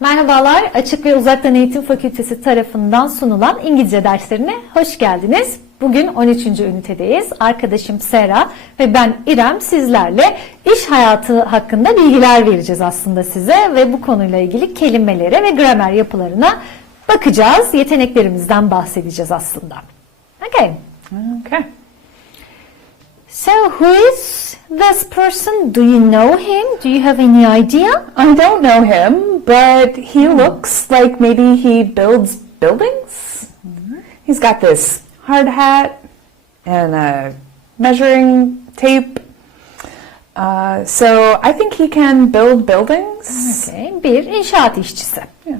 Merhabalar, Açık ve Uzaktan Eğitim Fakültesi tarafından sunulan İngilizce derslerine hoş geldiniz. Bugün 13. ünitedeyiz. Arkadaşım Sera ve ben İrem sizlerle iş hayatı hakkında bilgiler vereceğiz aslında size ve bu konuyla ilgili kelimelere ve gramer yapılarına bakacağız. Yeteneklerimizden bahsedeceğiz aslında. Okay. Okay. So who is this person? Do you know him? Do you have any idea? I don't know him, but he looks like maybe he builds buildings. He's got this hard hat and a measuring tape. Uh, so I think he can build buildings. Okay, bir inşaat işçisi. Yeah.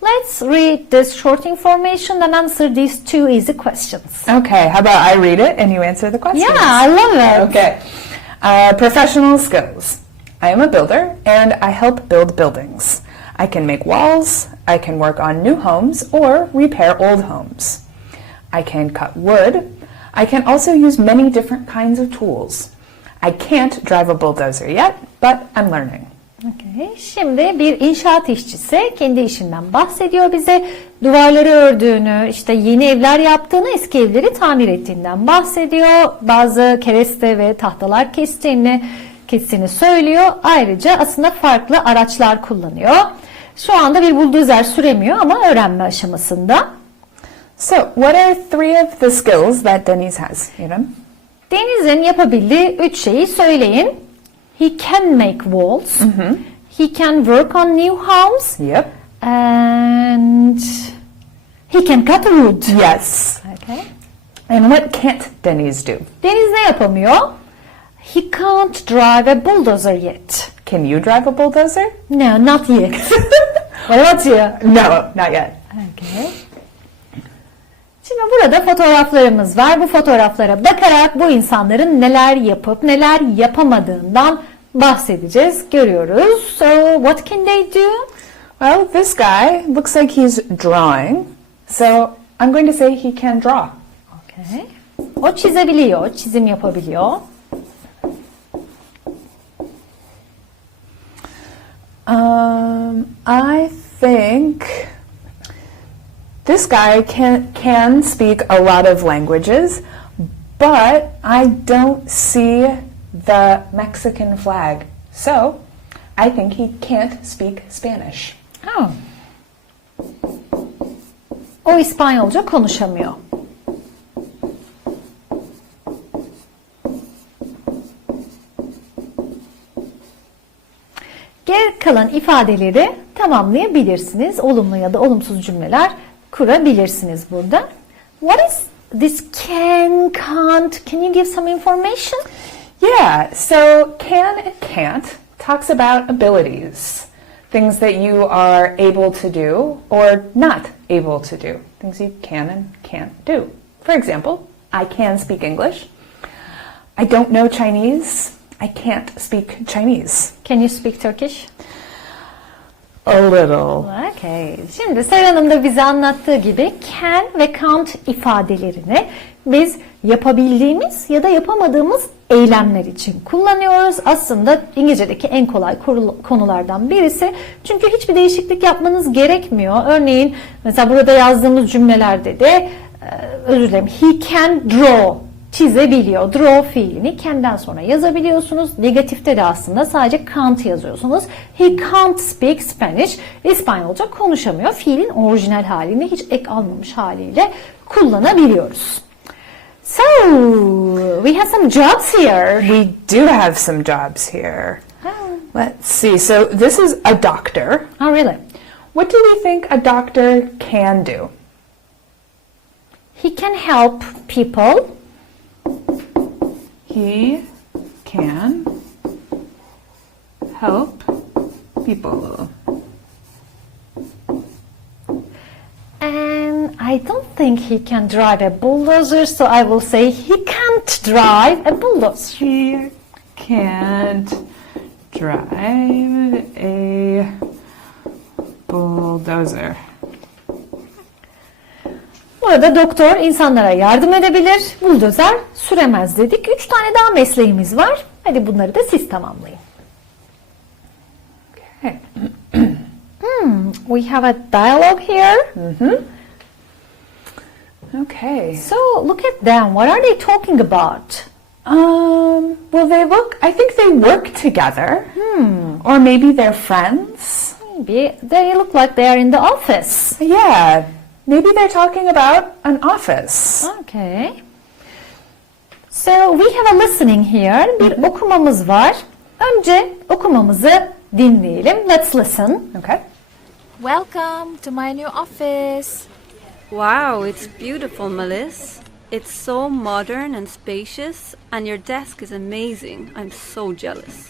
Let's read this short information and answer these two easy questions. Okay, how about I read it and you answer the questions? Yeah, I love it. Okay. Uh, professional skills. I am a builder and I help build buildings. I can make walls, I can work on new homes or repair old homes. I can cut wood. I can also use many different kinds of tools. I can't drive a bulldozer yet, but I'm learning. Okay, şimdi bir inşaat işçisi kendi işinden bahsediyor bize. Duvarları ördüğünü, işte yeni evler yaptığını, eski evleri tamir ettiğinden bahsediyor. Bazı kereste ve tahtalar kestiğini, kestiğini söylüyor. Ayrıca aslında farklı araçlar kullanıyor. Şu anda bir buldozer süremiyor ama öğrenme aşamasında. So, what are three of the skills that Denise has? Deniz'in yapabildiği üç şeyi söyleyin. He can make walls. He can work on new homes. Yep. And he can cut wood. Yes. Okay. And what can't Denise do? Deniz ne yapamıyor? He can't drive a bulldozer yet. Can you drive a bulldozer? No, not yet. What about you? No, not yet. Okay. Şimdi burada fotoğraflarımız var. Bu fotoğraflara bakarak bu insanların neler yapıp neler yapamadığından bahsedeceğiz. Görüyoruz. So what can they do? Well, this guy looks like he's drawing, so I'm going to say he can draw. Okay. O çizebiliyor, çizim yapabiliyor. Um, I think this guy can can speak a lot of languages, but I don't see the Mexican flag. So, I think he can't speak Spanish. Ha. O İspanyolca konuşamıyor. Geri kalan ifadeleri tamamlayabilirsiniz. Olumlu ya da olumsuz cümleler kurabilirsiniz burada. What is this can, can't? Can you give some information? Yeah, so can and can't talks about abilities, things that you are able to do or not able to do, things you can and can't do. For example, I can speak English. I don't know Chinese. I can't speak Chinese. Can you speak Turkish? A little. Okay. Şimdi Seren Hanım da bize anlattığı gibi can ve can't ifadelerini biz yapabildiğimiz ya da yapamadığımız eylemler için kullanıyoruz. Aslında İngilizce'deki en kolay konulardan birisi. Çünkü hiçbir değişiklik yapmanız gerekmiyor. Örneğin mesela burada yazdığımız cümlelerde de özür dilerim he can draw çizebiliyor. Draw fiilini kendinden sonra yazabiliyorsunuz. Negatifte de aslında sadece can't yazıyorsunuz. He can't speak Spanish. İspanyolca konuşamıyor. Fiilin orijinal halini hiç ek almamış haliyle kullanabiliyoruz. So, we have some jobs here. We do have some jobs here. Let's see. So this is a doctor. Oh, really? What do we think a doctor can do? He can help people. He can help people. And I don't think he can drive a bulldozer, so I will say he can't drive a bulldozer. He can't drive a bulldozer. Burada doktor insanlara yardım edebilir, buldozer süremez dedik. Üç tane daha mesleğimiz var. Hadi bunları da siz tamamlayın. hmm, we have a dialogue here. Mm -hmm. Okay. So look at them. What are they talking about? Um, well, they look. I think they work together. Hmm. Or maybe they're friends. Maybe they look like they are in the office. Yeah. Maybe they're talking about an office. Okay. So we have a listening here. Bir mm-hmm. okumamız var. Önce okumamızı dinleyelim. Let's listen. Okay. Welcome to my new office. Wow, it's beautiful, Melis. It's so modern and spacious, and your desk is amazing. I'm so jealous.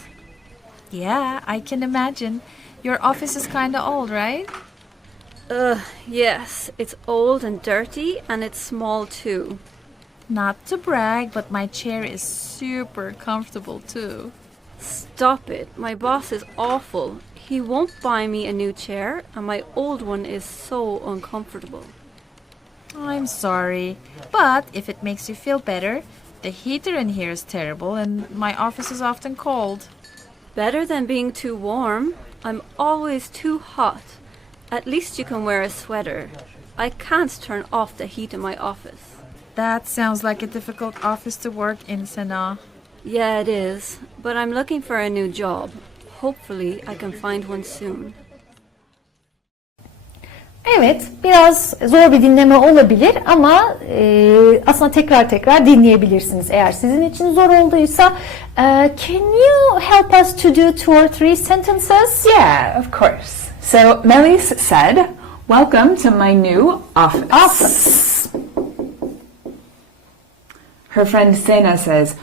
Yeah, I can imagine. Your office is kinda old, right? Ugh, yes, it's old and dirty, and it's small too. Not to brag, but my chair is super comfortable too. Stop it. My boss is awful. He won't buy me a new chair, and my old one is so uncomfortable. I'm sorry, but if it makes you feel better, the heater in here is terrible and my office is often cold. Better than being too warm. I'm always too hot. At least you can wear a sweater. I can't turn off the heat in my office. That sounds like a difficult office to work in, Sana. Yeah, it is. But I'm looking for a new job. Hopefully, I can find one soon. Evet, biraz zor bir dinleme olabilir ama e, aslında tekrar tekrar dinleyebilirsiniz eğer sizin için zor olduysa. E, can you help us to do two or three sentences? Yeah, of course. So Melis said, Welcome to my new office. Office. Her friend Sena says,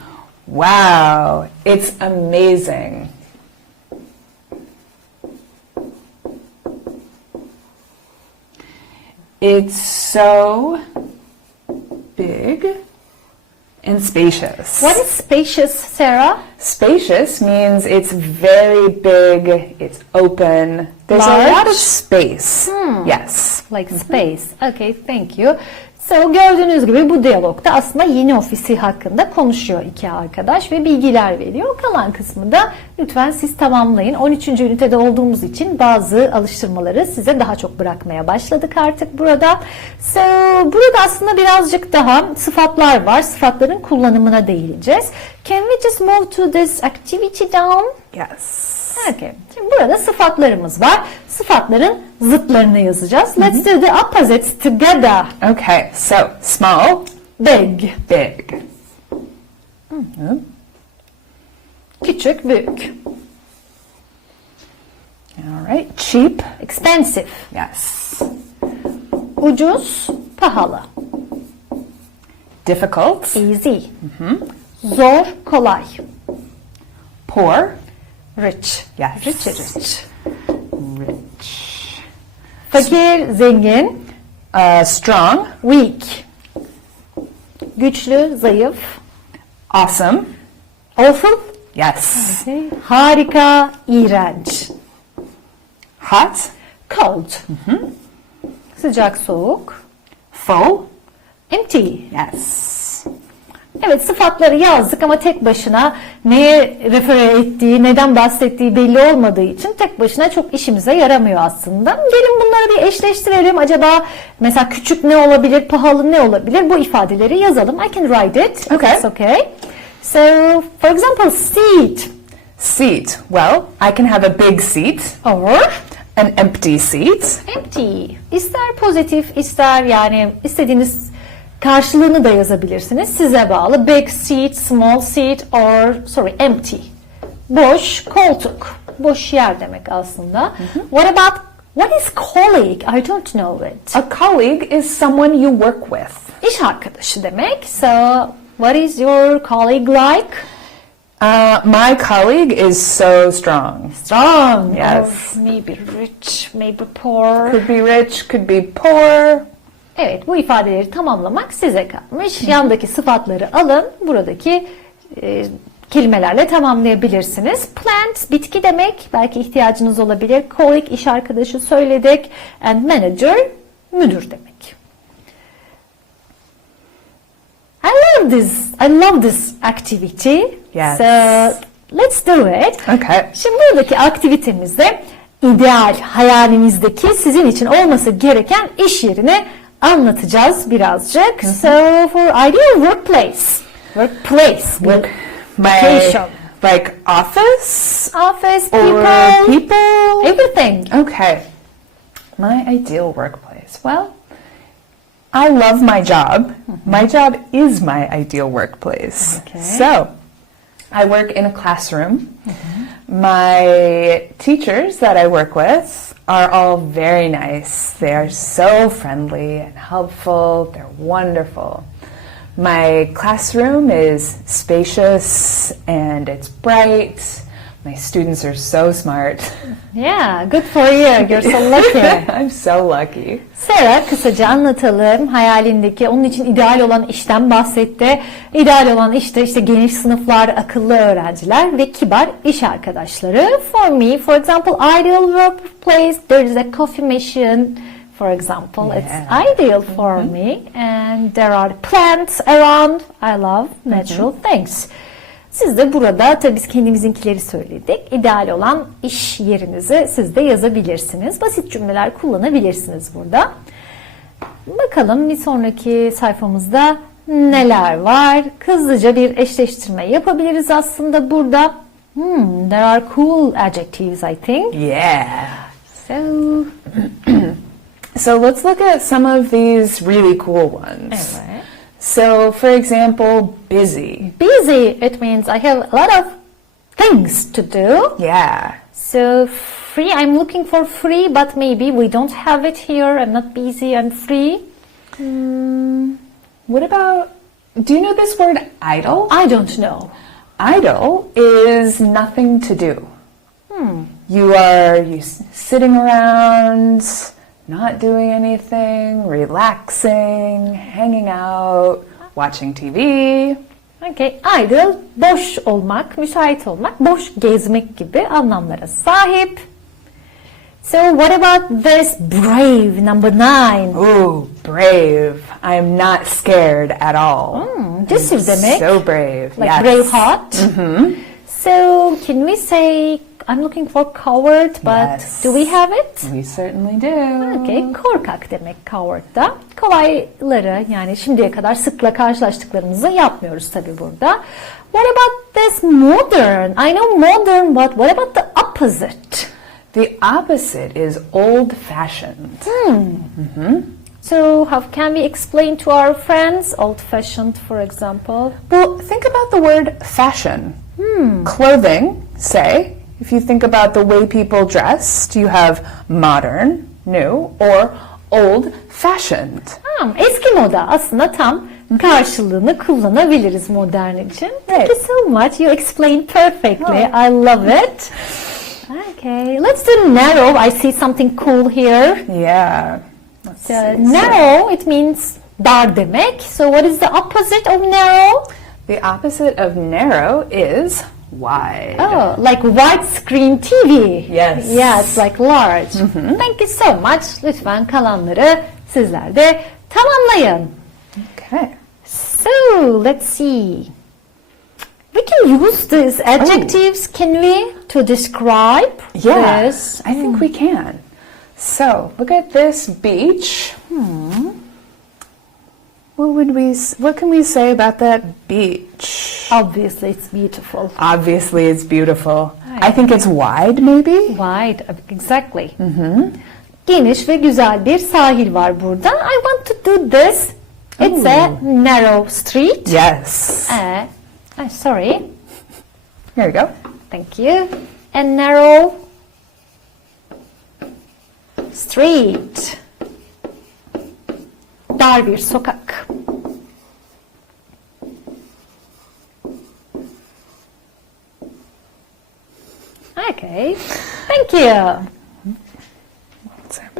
Wow, it's amazing. It's so big and spacious. What is spacious, Sarah? Spacious means it's very big, it's open. There's a lot of space. Hmm. Yes. Like mm-hmm. space. Okay, thank you. So gördüğünüz gibi bu diyalogda aslında yeni ofisi hakkında konuşuyor iki arkadaş ve bilgiler veriyor. Kalan kısmı da lütfen siz tamamlayın. 13. ünitede olduğumuz için bazı alıştırmaları size daha çok bırakmaya başladık artık burada. So burada aslında birazcık daha sıfatlar var. Sıfatların kullanımına değineceğiz. Can we just move to this activity down? Yes. Okay. Şimdi burada sıfatlarımız var. Sıfatların zıtlarını yazacağız. Let's do the opposites together. Okay, so small, Big. big. Küçük, büyük. All right, cheap, Expensive. yes. Ucuz, pahalı. Difficult, Easy. Zor, kolay. poor, Rich. Yes. Rich, rich. rich. Fakir, zengin. Uh, strong, Weak. Güçlü, zayıf. awesome, Awful. yes. Okay. Harika, iğrenç. Hot, Cold. Sıcak, soğuk. full, Empty. yes. Evet sıfatları yazdık ama tek başına neye refer ettiği, neden bahsettiği belli olmadığı için tek başına çok işimize yaramıyor aslında. Gelin bunları bir eşleştirelim. Acaba mesela küçük ne olabilir, pahalı ne olabilir? Bu ifadeleri yazalım. I can write it. Okay. it's okay. So, for example, seat Seat, well, I can have a big seat, or an empty seat. empty. İster pozitif, ister yani istediğiniz karşılığını da yazabilirsiniz. Size bağlı. Big seat, small seat or sorry empty. Boş koltuk. Boş yer demek aslında. What about what is colleague? I don't know it. A colleague is someone you work with. İş arkadaşı demek. So what is your colleague like? Uh, my colleague is so strong. Strong. Yes. Or maybe rich, maybe poor. Could be rich, could be poor. Evet bu ifadeleri tamamlamak size kalmış. Yandaki sıfatları alın. Buradaki e, kelimelerle tamamlayabilirsiniz. Plant bitki demek. Belki ihtiyacınız olabilir. Colleague iş arkadaşı söyledik. And manager müdür demek. I love this. I love this activity. Yes. So let's do it. Okay. Şimdi buradaki aktivitemizde ideal hayalinizdeki sizin için olması gereken iş yerini anlatacağız birazcık. So for ideal workplace, workplace, Work. Location. like office office, people, people. everything. Okay. My ideal workplace. Well, I love my job. Mm-hmm. My job is my ideal workplace. Okay. So, I work in a classroom. Mm-hmm. My teachers that I work with are all very nice. They are so friendly and helpful. They're wonderful. My classroom is spacious and it's bright. My students are so smart. Yeah, good for you. You're so lucky. I'm so lucky. Sarah kısaca anlatalım hayalindeki onun için ideal olan işten bahsetti. İdeal olan işte işte geniş sınıflar, akıllı öğrenciler ve kibar iş arkadaşları. For me, for example, ideal workplace, there is a coffee machine. For example, it's Yeah. ideal for me and there are plants around. I love natural things. Siz de burada tabii biz kendimizinkileri söyledik. İdeal olan iş yerinizi siz de yazabilirsiniz. Basit cümleler kullanabilirsiniz burada. Bakalım bir sonraki sayfamızda neler var? Hızlıca bir eşleştirme yapabiliriz aslında burada. Hmm, there are cool adjectives I think. Yeah. So, So let's look at some of these really cool ones. evet. So, for example, busy. Busy, it means I have a lot of things to do. Yeah. So free, I'm looking for free, but maybe we don't have it here. I'm not busy, I'm free. What about, do you know this word idle? I don't know. Idle is nothing to do. Hmm. You are you sitting around, not doing anything, relaxing, hanging out, watching TV. Okay, idle, boş olmak, müsait olmak, boş gezmek gibi anlamlara sahip. So what about this brave number nine? Ooh, brave. I am not scared at all. Hmm, cesur demek. So brave. like yes. brave heart. So can we say I'm looking for coward, but Yes. do we have it? We certainly do. Okay, korkak demek coward da. Kolayları yani şimdiye kadar sıkla karşılaştıklarımızı yapmıyoruz tabi burada. What about this modern? I know modern, but what about the opposite? The opposite is old fashioned. So how can we explain to our friends old fashioned for example? Well, think about the word fashion. Clothing, say, if you think about the way people dressed, you have modern, new, or old fashioned. Hmm, eski moda aslında tam karşılığını kullanabiliriz modern için. Thank you so much. You explained perfectly. I love it. Okay, let's do narrow. I see something cool here. Yeah. Let's So, see. narrow, it means dar demek. So what is the opposite of narrow? The opposite of narrow is wide. Oh, like widescreen TV. Yes. Yeah, it's like large. Mm-hmm. Thank you so much. Lütfen kalanları sizler de tamamlayın. Okay. So, let's see. We can use these adjectives, oh. can we, to describe Yes, this? I think we can. So, look at this beach. Hmm. What would we? What can we say about that beach? Obviously, it's beautiful. Obviously, it's beautiful. I think it's wide, maybe. Wide, exactly. Geniş ve güzel bir sahil var burada. I want to do this. It's a narrow street. Yes. Uh, uh, sorry, Here we go. thank you. A narrow street. Dar bir sokak. Okay, thank you.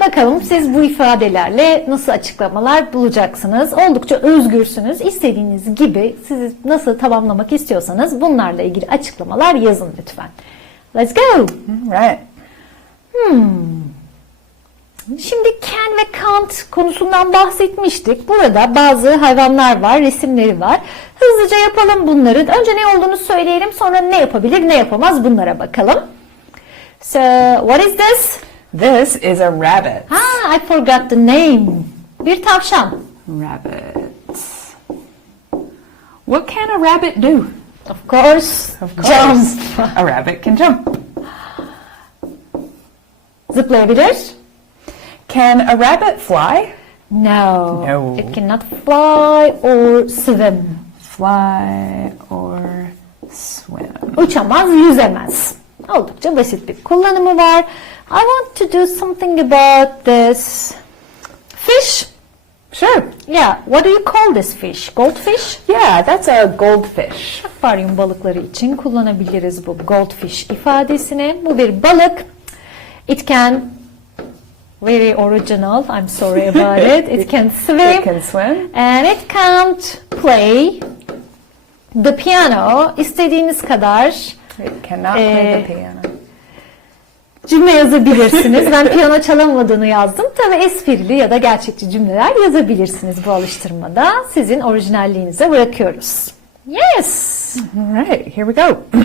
Bakalım siz bu ifadelerle nasıl açıklamalar bulacaksınız. Oldukça özgürsünüz. İstediğiniz gibi sizi nasıl tamamlamak istiyorsanız bunlarla ilgili açıklamalar yazın lütfen. Let's go. Right. Şimdi can ve can't konusundan bahsetmiştik. Burada bazı hayvanlar var, resimleri var. Hızlıca yapalım bunları. Önce ne olduğunu söyleyelim, sonra ne yapabilir, ne yapamaz bunlara bakalım. So, what is this? This is a rabbit. Ah, I forgot the name. Bir tavşan. Rabbit. What can a rabbit do? Of course. Of course. Jump. A rabbit can jump. Zıplayabilir. Can a rabbit fly? No. No. It cannot fly or swim. Fly or swim. Uçamaz, yüzemez. Oldukça basit bir kullanımı var. I want to do something about this fish. Sure. Yeah, what do you call this fish? Goldfish? Yeah, that's a goldfish. Akvaryum balıkları için kullanabiliriz bu goldfish ifadesini. Bu bir balık. It can very original. I'm sorry about it. It can swim. It can swim. And it can't play the piano. İstediğiniz kadar It cannot play Eh, the piano. cümle yazabilirsiniz. Ben piyano çalamadığını yazdım. Tabii esprili ya da gerçekçi cümleler yazabilirsiniz bu alıştırmada. Sizin orijinalliğinize bırakıyoruz. Yes. All right, here we go.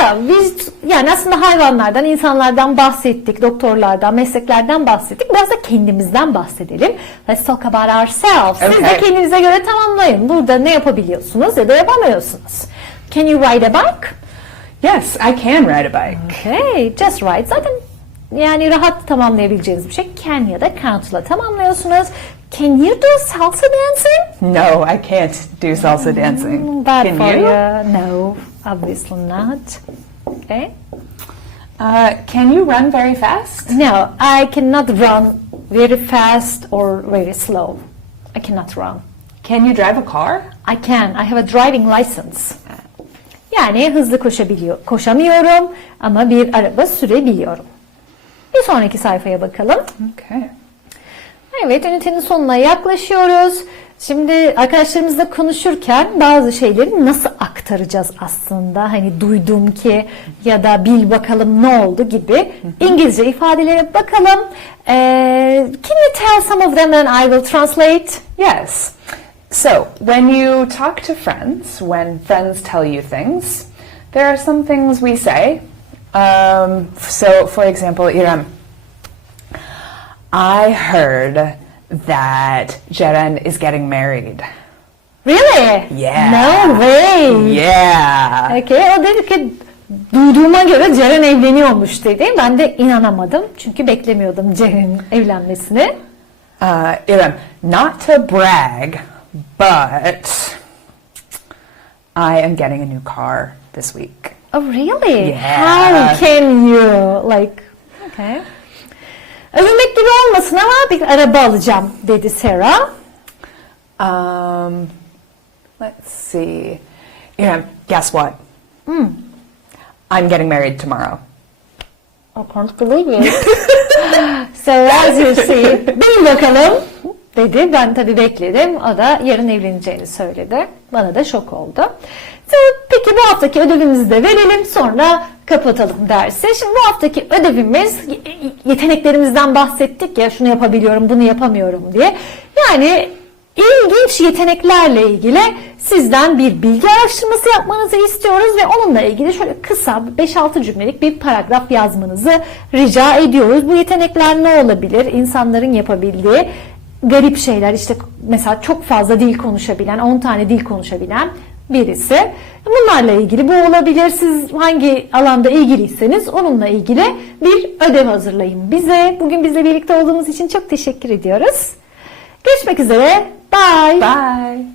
Ya biz yani aslında hayvanlardan, insanlardan bahsettik, doktorlardan, mesleklerden bahsettik. Biraz da kendimizden bahsedelim. Let's talk about ourselves. Siz de Okay. kendinize göre tamamlayın. Burada ne yapabiliyorsunuz ya da yapamıyorsunuz. Can you ride a bike? yes, I can ride a bike. Okay, just right. Zaten yani rahat tamamlayabileceğiniz bir şey. Can ya da can't'la tamamlıyorsunuz. Can you do salsa dancing? No, I can't do salsa dancing. Bad can for you? you. No, obviously not. Okay. Uh, can you run very fast? No, I cannot run very fast or very slow. I cannot run. Can you drive a car? I can. I have a driving license. Yani hızlı koşabiliyor, koşamıyorum ama bir araba sürebiliyorum. Bir sonraki sayfaya bakalım. Okay. Evet, ünitenin sonuna yaklaşıyoruz. Şimdi arkadaşlarımızla konuşurken bazı şeyleri nasıl aktaracağız aslında? Hani duydum ki ya da bil bakalım ne oldu gibi İngilizce ifadelere bakalım. Ee, can you tell some of them and I will translate? Yes. So, when you talk to friends, when friends tell you things, there are some things we say. Um, so, for example, Iram, I heard that Jeren is getting married. Really? Yeah. No way. Yeah. Okay, o dedi ki duyduğuma göre Ceren evleniyormuş dedi. Ben de inanamadım çünkü beklemiyordum Ceren'in evlenmesini. Uh, Iram, not to brag, but I am getting a new car this week. Oh really? Yeah. How can you like? Okay. Övünmek gibi olmasın ama bir araba alacağım dedi Sarah. Um, let's see. Iram, guess what? I'm getting married tomorrow. I can't believe it. so as you see, bil bakalım dedi. Ben tabii bekledim. O da yarın evleneceğini söyledi. Bana da şok oldu. Peki bu haftaki ödevimizi de verelim sonra kapatalım dersi. Şimdi bu haftaki ödevimiz yeteneklerimizden bahsettik ya şunu yapabiliyorum bunu yapamıyorum diye. Yani ilginç yeteneklerle ilgili sizden bir bilgi araştırması yapmanızı istiyoruz ve onunla ilgili şöyle kısa 5-6 cümlelik bir paragraf yazmanızı rica ediyoruz. Bu yetenekler ne olabilir? İnsanların yapabildiği garip şeyler işte mesela çok fazla dil konuşabilen, 10 tane dil konuşabilen birisi. Bunlarla ilgili bu olabilir. Siz hangi alanda ilgiliyseniz onunla ilgili bir ödev hazırlayın bize. Bugün bizle birlikte olduğunuz için çok teşekkür ediyoruz. Görüşmek üzere. Bye. Bye.